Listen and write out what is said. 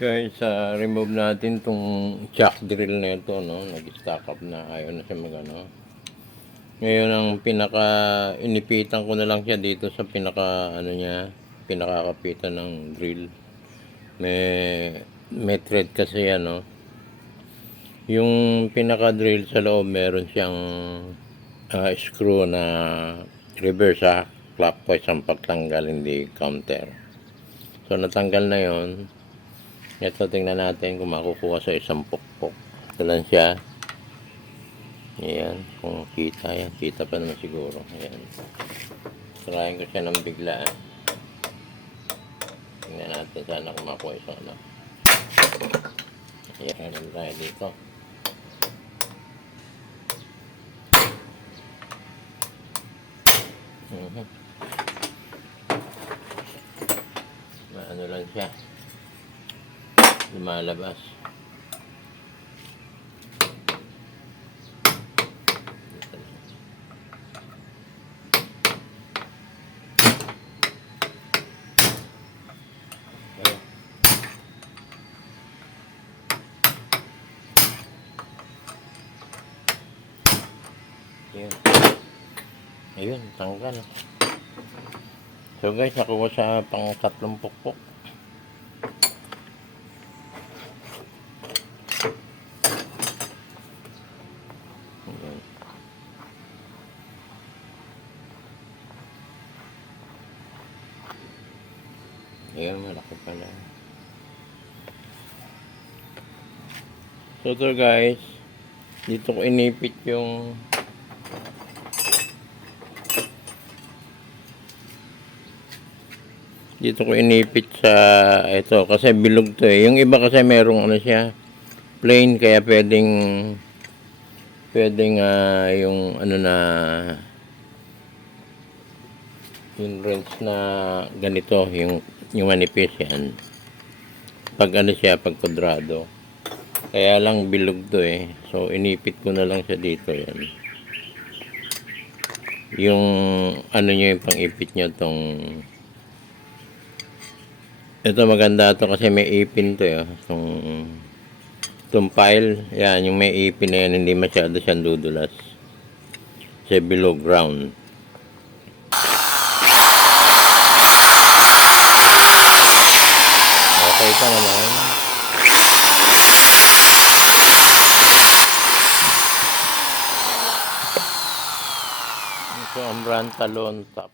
Guys, remove natin tong chuck drill na ito, no? Nag-stack up na, ayaw na siya magano. Ngayon ang pinaka inipitan ko na lang siya dito sa pinaka ano niya, pinakakapitan ng drill. May thread kasi yan, no? Yung pinaka drill sa loob meron siyang screw na reverse, clockwise ang pagtanggal, hindi counter. So natanggal na yon. Ito, tingnan natin kung makukuha sa isang pukpok. Ito lang siya. Ayan, kung kita yan. Kita pa naman siguro. Ayan. Tarayin ko siya ng biglaan. Tingnan natin sana kung makuha isang ano. Ayan, alam tayo dito. Ano lang siya. Lumalabas. Ayun. Ayun, tanggal. So guys, nakuha sa pang 3 pukpok. Ayan, malaki pala. So ito guys, dito ko inipit yung sa ito kasi bilog to eh. Yung iba kasi merong ano siya, plain, kaya pwedeng yung ano na yung wrench na ganito, yung manipis yan. Pag ano siya, pag kudrado. Kaya lang bilog to eh. So inipit ko na lang siya dito yan. Yung ano nyo, yung pang-ipit nyo tong ito maganda to kasi may ipin to eh. Itong pile, yan, yung may ipin na yan, hindi masyado siyang dudulas. Kasi below ground. Okay pa naman. Ito ang brand talon top.